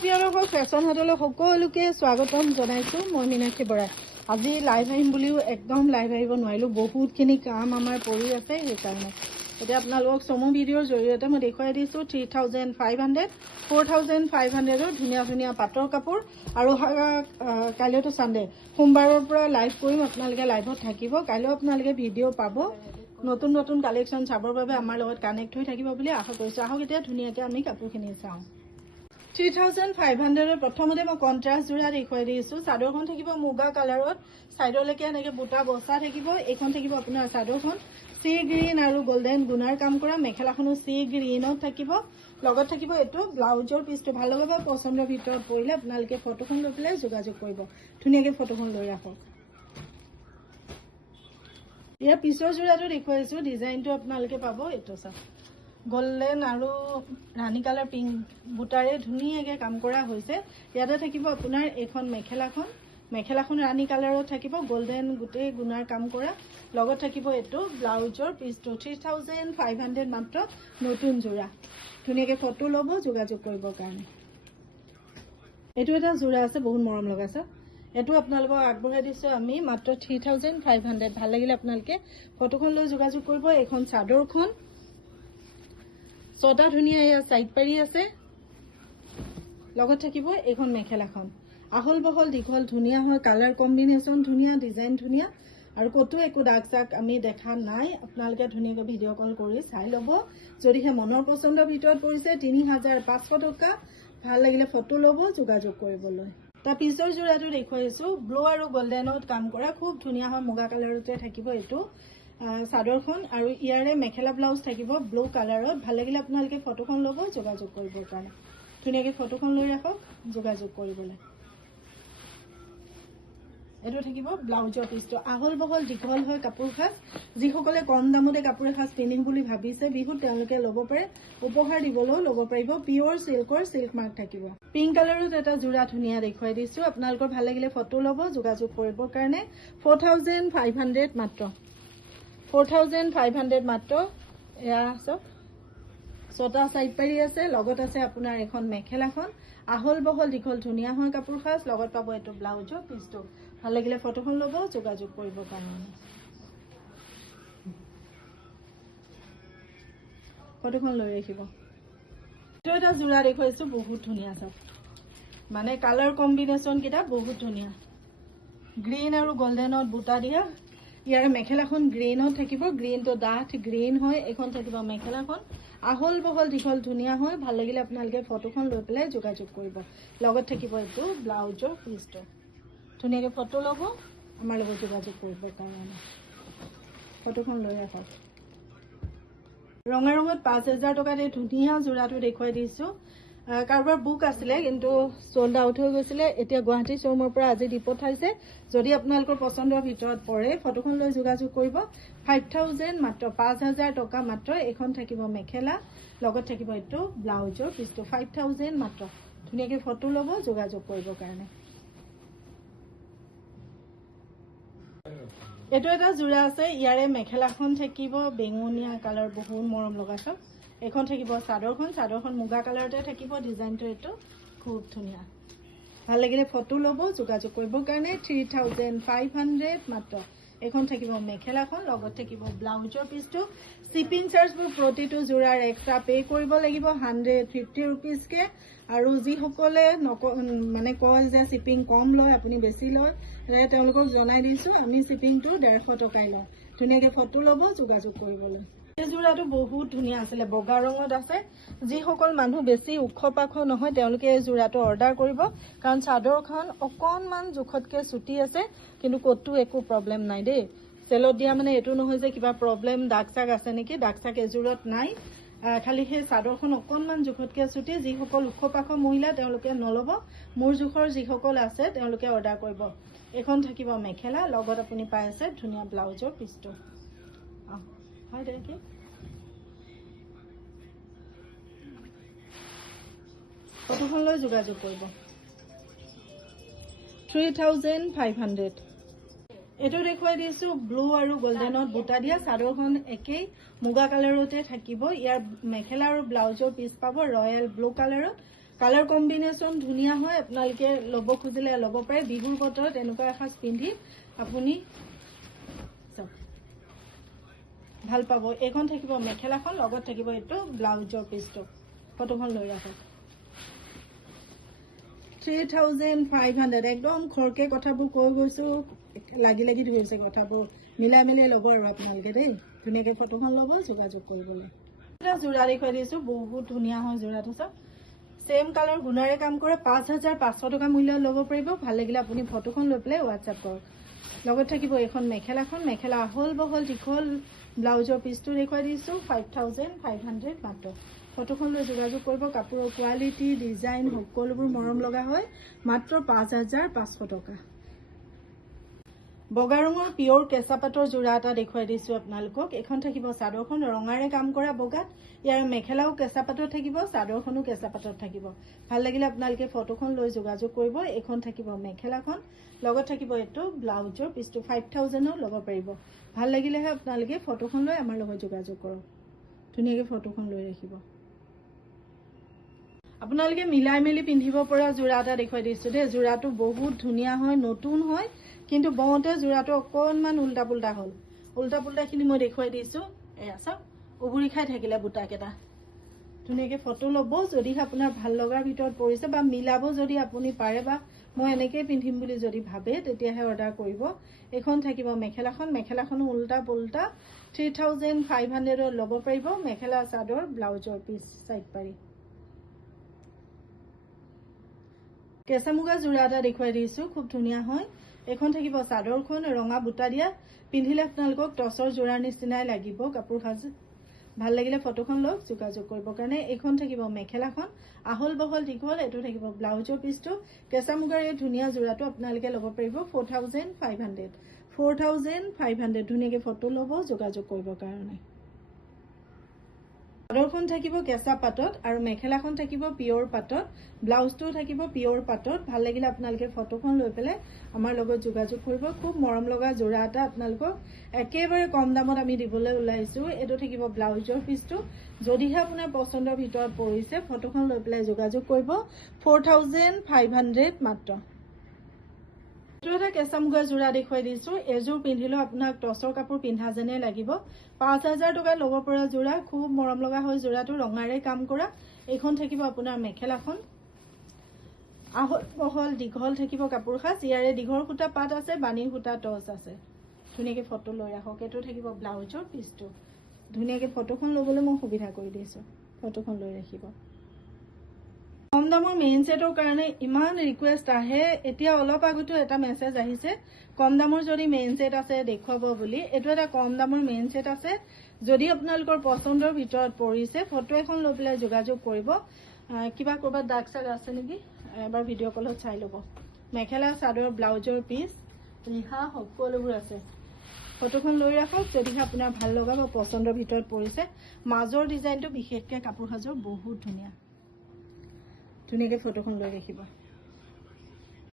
প্ৰিয় দৰ্শক ফেশ্বন হাটলৈ সকলোকে স্বাগতম জনাইছোঁ। মই মীনাক্ষী বৰা। আজি লাইভ আহিম বুলিও একদম লাইভ আহিব নোৱাৰিলোঁ, বহুতখিনি কাম আমাৰ পৰি আছে। সেইকাৰণে এতিয়া আপোনালোকক চমু ভিডিঅ'ৰ জৰিয়তে মই দেখুৱাই দিছোঁ 3500 4500ৰ ধুনীয়া ধুনীয়া পাটৰ কাপোৰ। আৰু কাইলৈতো ছানডে, সোমবাৰৰ পৰা লাইভ কৰিম, আপোনালোকে লাইভত থাকিব। কাইলৈ আপোনালোকে ভিডিঅ' পাব, নতুন নতুন কালেকশ্যন চাবৰ বাবে আমাৰ লগত কানেক্ট হৈ থাকিব বুলি আশা কৰিছোঁ। আহক এতিয়া ধুনীয়াকৈ আমি কাপোৰখিনি চাওঁ। 3500ৰ প্ৰথমতে মই কণ্ট্ৰাষ্ট যোৰা দেখুৱাই দিছোঁ। চাদৰখন থাকিব মুগা কালাৰত, ছাইডলৈকে এনেকৈ বুটা বচা থাকিব। এইখন থাকিব আপোনাৰ চাদৰখন চি গ্ৰীণ আৰু গল্ডেন গুণাৰ কাম কৰা, মেখেলাখনো চি গ্ৰীণত থাকিব। লগত থাকিব এইটো ব্লাউজৰ পিচটো। ভাল লগা বা পচন্দৰ ভিতৰত পৰিলে আপোনালোকে ফটোখন লৈ পেলাই যোগাযোগ কৰিব। ধুনীয়াকৈ ফটোখন লৈ ৰাখক। ইয়াৰ পিছৰ যোৰাটো দেখুৱাইছোঁ, ডিজাইনটো আপোনালোকে পাব। এইটো চাওক, গোল্ডেন আৰু ৰাণী কালাৰ পিংক বুটাৰে ধুনীয়াকৈ কাম কৰা হৈছে। ইয়াতে থাকিব আপোনাৰ এইখন মেখেলাখন ৰাণী কালাৰত থাকিব, গোল্ডেন গোটেই গুণাৰ কাম কৰা। লগত থাকিব এইটো ব্লাউজৰ পিচটো। 3500 মাত্ৰ, নতুন যোৰা। ধুনীয়াকৈ ফটো ল'ব, যোগাযোগ কৰিবৰ কাৰণে। এইটো এটা যোৰা আছে, বহুত মৰম লগাইছে। এইটো আপোনালোকক আগবঢ়াই দিছোঁ আমি মাত্ৰ 3500। ভাল লাগিলে আপোনালোকে ফটোখন লৈ যোগাযোগ কৰিব। এইখন চাদৰখন ছটা ধুনীয়া এয়া চাইড পাৰি আছে। লগত থাকিব এইখন মেখেলাখন, আহল বহল দীঘল ধুনীয়া হয়, কালাৰ কম্বিনেশ্যন ধুনীয়া, ডিজাইন ধুনীয়া, আৰু ক'তো একো দাগ চাগ আমি দেখা নাই। আপোনালোকে ধুনীয়াকৈ ভিডিঅ' কল কৰি চাই ল'ব। যদিহে মনৰ পচন্দৰ ভিতৰত পৰিছে 3500 টকা। ভাল লাগিলে ফটো ল'ব, যোগাযোগ কৰিবলৈ। তাৰ পিছৰ যোৰাটো দেখুৱাইছোঁ, ব্লু আৰু গল্ডেনত কাম কৰা, খুব ধুনীয়া হয়, মুগা কালাৰতে থাকিব এইটো চাদৰখন। আৰু ইয়াৰে মেখেলা ব্লাউজ থাকিব ব্লু কালাৰত। ভাল লাগিলে আপোনালোকে ফটোখন ল'ব, যোগাযোগ কৰিবৰ কাৰণে। ধুনীয়াকৈ ফটোখন লৈ ৰাখক, যোগাযোগ কৰিবলৈ। এইটো থাকিব ব্লাউজৰ পিচটো। আহল বহল দীঘল হয় কাপোৰ সাজ। যিসকলে কম দামতে কাপোৰ এসাজ পিন্ধিম বুলি ভাবিছে বিহুত, তেওঁলোকে ল'ব পাৰে, উপহাৰ দিবলৈও ল'ব পাৰিব। পিয়ৰ চিল্কৰ চিল্ক মাৰ্ক থাকিব। পিংক কালাৰত এটা যোৰা ধুনীয়া দেখুৱাই দিছোঁ। আপোনালোকৰ ভাল লাগিলে ফটো ল'ব, যোগাযোগ কৰিবৰ কাৰণে। 4500 মাত্ৰ, 4500 মাত্ৰ। এয়া চাওক, ছটা চাইড পাৰি আছে। লগত আছে আপোনাৰ এখন মেখেলাখন, আহল বহল দীঘল ধুনীয়া হয় কাপোৰ সাজ। লগত পাব এইটো ব্লাউজৰ পিচটো। ভাল লাগিলে ফটোখন ল'ব, যোগাযোগ কৰিবৰ কাৰণে। ফটোখন লৈ ৰাখিব। এইটো এটা যোৰা দেখুৱাইছোঁ, বহুত ধুনীয়া চাওক, মানে কালাৰ কম্বিনেশ্যন কেইটা বহুত ধুনীয়া। গ্ৰীণ আৰু গল্ডেনত বুটা দিয়া। ইয়াৰ মেখেলাখন গ্ৰীণত থাকিব, গ্ৰীণটো ডাঠ গ্ৰীণ হয়। এইখন থাকিব মেখেলাখন, আহল বহল দীঘল ধুনীয়া হয়। ভাল লাগিলে আপোনালোকে ফটোখন লৈ পেলাই যোগাযোগ কৰিব। লগত থাকিব এইটো ব্লাউজৰ পিচটো। ধুনীয়াকৈ ফটো ল'ব, আমাৰ লগত যোগাযোগ কৰিবৰ কাৰণে। ফটোখন লৈ ৰাখক। ৰঙা ৰঙত 5000 টকাত এই ধুনীয়া যোৰাটো দেখুৱাই দিছোঁ। কাৰোবাৰ বুক আছিলে, কিন্তু চল্ড আউট হৈ গৈছিলে। এতিয়া গুৱাহাটী শ্ব'ৰুমৰ পৰা আজি দি পঠাইছে। যদি আপোনালোকৰ পচন্দৰ ভিতৰত পৰে, ফটোখন লৈ যোগাযোগ কৰিব। 5000 মাত্ৰ, 5000 টকা মাত্ৰ। এইখন থাকিব মেখেলা, লগত থাকিব এইটো ব্লাউজৰ পিচটো। 5000 মাত্ৰ। ধুনীয়াকৈ ফটো ল'ব, যোগাযোগ কৰিবৰ কাৰণে। এইটো এটা যোৰা আছে। ইয়াৰে মেখেলাখন থাকিব বেঙুনীয়া কালাৰ, বহুত মৰম লগাইছে। এইখন থাকিব চাদৰখন মুগা কালাৰতে থাকিব। ডিজাইনটো এইটো খুব ধুনীয়া। ভাল লাগিলে ফটো ল'ব, যোগাযোগ কৰিবৰ কাৰণে। 3500 মাত্ৰ। এইখন থাকিব মেখেলাখন, লগত থাকিব ব্লাউজৰ পিচটো। শ্বিপিং চাৰ্জবোৰ প্ৰতিটো যোৰাৰ এক্সট্ৰা পে' কৰিব লাগিব, 150 ৰুপিজকৈ। আৰু যিসকলে মানে কয় যে শ্বিপিং কম লয়, আপুনি বেছি লয়, তেওঁলোকক জনাই দিছোঁ আমি শ্বিপিংটো 150 টকাই লওঁ। ধুনীয়াকৈ ফটো ল'ব, যোগাযোগ কৰিবলৈ। এই যোৰাটো বহুত ধুনীয়া আছিলে, বগা ৰঙত আছে। যিসকল মানুহ বেছি ওখ পাখ নহয়, তেওঁলোকে এই যোৰাটো অৰ্ডাৰ কৰিব, কাৰণ চাদৰখন অকণমান জোখতকৈ চুটি আছে, কিন্তু ক'তো একো প্ৰব্লেম নাই দেই। চেলত দিয়া মানে এইটো নহয় যে কিবা প্ৰব্লেম দাগ চাগ আছে নেকি, দাগ চাগ এযোৰত নাই। খালি সেই চাদৰখন অকণমান জোখতকৈ চুটি। যিসকল ওখ পাখ মহিলা, তেওঁলোকে নল'ব। মোৰ জোখৰ যিসকল আছে, তেওঁলোকে অৰ্ডাৰ কৰিব। এইখন থাকিব মেখেলা, লগত আপুনি পাই আছে ধুনীয়া ব্লাউজৰ পিচটো। হয় দেখি, ফটোখন লৈ যোগাযোগ কৰিব। 3500। এইটো দেখুৱাই দিছোঁ, ব্লু আৰু গল্ডেনত বুটা দিয়া। চাদৰখন একেই মুগা কালাৰতে থাকিব। ইয়াৰ মেখেলা আৰু ব্লাউজৰ পিচ পাব ৰয়েল ব্লু কালাৰত। কালাৰ কম্বিনেশ্যন ধুনীয়া হয়, আপোনালোকে ল'ব খুজিলে ল'ব পাৰে। বিহুৰ বতৰত এনেকুৱা এসাঁজ পিন্ধি আপুনি ভাল পাব। এইখন থাকিব মেখেলাখন, লগত থাকিব এইটো ব্লাউজৰ পিচটো। ফটোখন লৈ ৰাখক। 3500 একদম খৰকে কথাবোৰ কৈ গৈছোঁ, লাগি ধৰিছে কথাবোৰ, মিলাই মেলি ল'ব আৰু আপোনালোকে দেই। ধুনীয়াকৈ ফটোখন ল'ব, যোগাযোগ কৰিবলৈ। এটা যোৰা দেখুৱাই দিছোঁ, বহুত ধুনীয়া হয় যোৰাটো। চাওক, ছেম কালাৰ গুণাৰে কাম কৰে। 5500 টকা মূল্য ল'ব পাৰিব। ভাল লাগিলে আপুনি ফটোখন লৈ পেলাই হোৱাটছআপ কৰক। লগত থাকিব এইখন মেখেলাখন, মেখেলা আহল বহল দীঘল, ব্লাউজৰ পিচটো দেখুৱাই দিছোঁ 5500 মাত্ৰ। ফটোখন লৈ যোগাযোগ কৰিব। কাপোৰৰ কোৱালিটি, ডিজাইন সকলোবোৰ মৰম লগা হয়। মাত্ৰ 5500 টকা। বগা ৰঙৰ পিয়ৰ কেঁচা পাটৰ যোৰা এটা দেখুৱাই দিছোঁ আপোনালোকক। এইখন থাকিব চাদৰখন, ৰঙাৰে কাম কৰা বগাত। ইয়াৰ মেখেলাও কেঁচা পাটত থাকিব, চাদৰখনো কেঁচা পাটত থাকিব। ভাল লাগিলে আপোনালোকে ফটোখন লৈ যোগাযোগ কৰিব। এইখন থাকিব মেখেলাখন, লগত থাকিব এইটো ব্লাউজৰ পিচটো। 5000 ল'ব পাৰিব। ভাল লাগিলেহে আপোনালোকে ফটোখন লৈ আমাৰ লগত যোগাযোগ কৰক। ধুনীয়াকৈ ফটোখন লৈ ৰাখিব। আপোনালোকে মিলাই মেলি পিন্ধিব পৰা যোৰা এটা দেখুৱাই দিছোঁ দেই। যোৰাটো বহুত ধুনীয়া হয়, নতুন হয়, কিন্তু বওঁতে যোৰাটো অকণমান উল্টা পুল্টা হ'ল। উল্টা পুল্টাখিনি মই দেখুৱাই দিছোঁ। এয়া চাওক, উগুৰি খাই থাকিলে বুটাকেইটা। ধুনীয়াকৈ ফটো ল'ব। যদিহে আপোনাৰ ভাল লগাৰ ভিতৰত পৰিছে বা মিলাব যদি আপুনি পাৰে, বা মই এনেকৈয়ে পিন্ধিম বুলি যদি ভাবে, তেতিয়াহে অৰ্ডাৰ কৰিব। এইখন থাকিব মেখেলাখন, মেখেলাখনো উল্টা পুল্টা। 3500 ল'ব পাৰিব। মেখেলা চাদৰ ব্লাউজৰ পিচ চাইড পাৰি। কেঁচা মুগা যোৰা এটা দেখুৱাই দিছোঁ, খুব ধুনীয়া হয়। এইখন থাকিব চাদৰখন, ৰঙা বুটা দিয়া। পিন্ধিলে আপোনালোকক টচৰ যোৰাৰ নিচিনাই লাগিব কাপোৰ সাজ। ভাল লাগিলে ফটোখন লওক, যোগাযোগ কৰিবৰ কাৰণে। এইখন থাকিব মেখেলাখন, আহল বহল দীঘল। এইটো থাকিব ব্লাউজৰ পিচটো। কেঁচা মুগাৰ এই ধুনীয়া যোৰাটো আপোনালোকে ল'ব পাৰিব 4500। 4500। ধুনীয়াকৈ ফটো ল'ব, যোগাযোগ কৰিবৰ কাৰণে। চাদৰখন থাকিব কেঁচা পাটত আৰু মেখেলাখন থাকিব পিয়ৰ পাটত। ব্লাউজটোও থাকিব পিয়ৰ পাটত। ভাল লাগিলে আপোনালোকে ফটোখন লৈ পেলাই আমাৰ লগত যোগাযোগ কৰিব। খুব মৰম লগা যোৰা এটা আপোনালোকক একেবাৰে কম দামত আমি দিবলৈ ওলাইছোঁ। এইটো থাকিব ব্লাউজৰ পিচটো। যদিহে আপোনাৰ পচন্দৰ ভিতৰত পৰিছে, ফটোখন লৈ পেলাই যোগাযোগ কৰিব। 4500 মাত্ৰ। এইটো এটা কেঁচা মুগা যোৰা দেখুৱাই দিছোঁ। এযোৰ পিন্ধিলেও আপোনাক টচৰ কাপোৰ পিন্ধা যেনে লাগিব। 5000 টকাত ল'ব পৰা যোৰা। খুব মৰম লগা হয় যোৰাটো, ৰঙাৰে কাম কৰা। এইখন থাকিব আপোনাৰ মেখেলাখন, আহল বহল দীঘল থাকিব কাপোৰ সাজ। ইয়াৰে দীঘল সূতা পাত আছে, বাণীৰ সূতা টচ আছে। ধুনীয়াকৈ ফটো লৈ ৰাখক। এইটো থাকিব ব্লাউজৰ পিচটো। ধুনীয়াকৈ ফটোখন ল'বলৈ মই সুবিধা কৰি দিছোঁ। ফটোখন লৈ ৰাখিব। কম দামৰ মেইন ছেটৰ কাৰণে ইমান ৰিকুৱেষ্ট আহে। এতিয়া অলপ আগতো এটা মেছেজ আহিছে, কম দামৰ যদি মেইন ছেট আছে দেখুৱাব বুলি। এইটো এটা কম দামৰ মেইন ছেট আছে। যদি আপোনালোকৰ পচন্দৰ ভিতৰত পৰিছে, ফটো এখন লৈ পেলাই যোগাযোগ কৰিব। কিবা ক'ৰবাত দাগ চাগ আছে নেকি, এবাৰ ভিডিঅ' কলত চাই ল'ব। মেখেলা চাদৰ ব্লাউজৰ পিচ ৰিহা সকলোবোৰ আছে। ফটোখন লৈ ৰাখক। যদিহে আপোনাৰ ভাল লগা বা পচন্দৰ ভিতৰত পৰিছে। মাজৰ ডিজাইনটো বিশেষকৈ কাপোৰ সাজৰ বহুত ধুনীয়া। ধুনীয়াকৈ ফটোখন লৈ ৰাখিব।